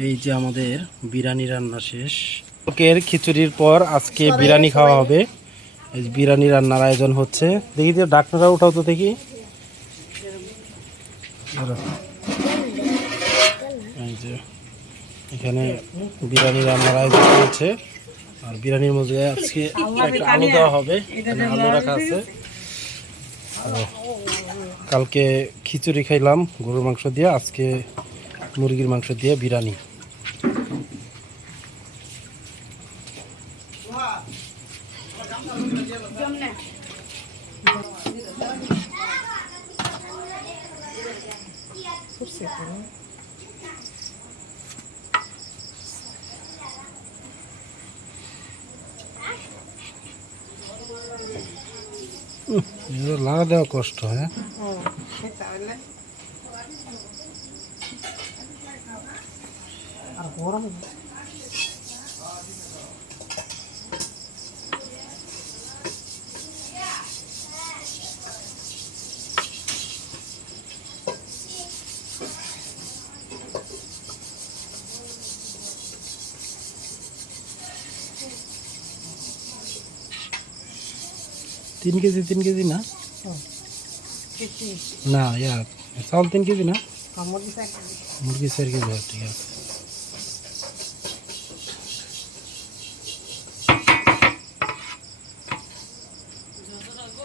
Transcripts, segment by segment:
এই যে আমাদের বিরিয়ানি রান্না শেষ। কালকের খিচুড়ির পর আজকে বিরিয়ানি খাওয়া হবে। এই বিরিয়ানি রান্নার আয়োজন হচ্ছে। দেখি যে ডাক্তাররা উঠাও তো দেখি। এই যে এখানে বিরিয়ানি রান্নার আয়োজন হচ্ছে। আর বিরিয়ানির মধ্যে আজকে একটা আলু দেওয়া হবে, এখানে আলু রাখা আছে। কালকে খিচুড়ি খাইলাম গরুর মাংস দিয়ে, আজকে মুরগির মাংস দিয়ে বিরিয়ানি। লাগা দেওয়া কষ্ট, হ্যাঁ। গরম 3 কেজি 3 কেজি না না ইয়া চাউল 3 কেজি না, মুরগি 4 কেজি। ঠিক আছে।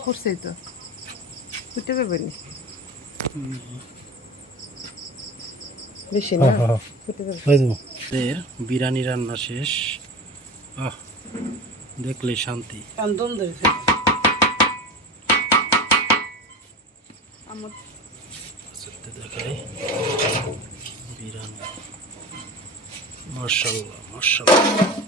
করছেই তো উঠে যাবে না বেশি না উঠে যাবে। বিরিয়ানি রান্না শেষ। দেখলে শান্তি। দেখাই বিরিয়ানি, মাশাআল্লাহ মাশাআল্লাহ।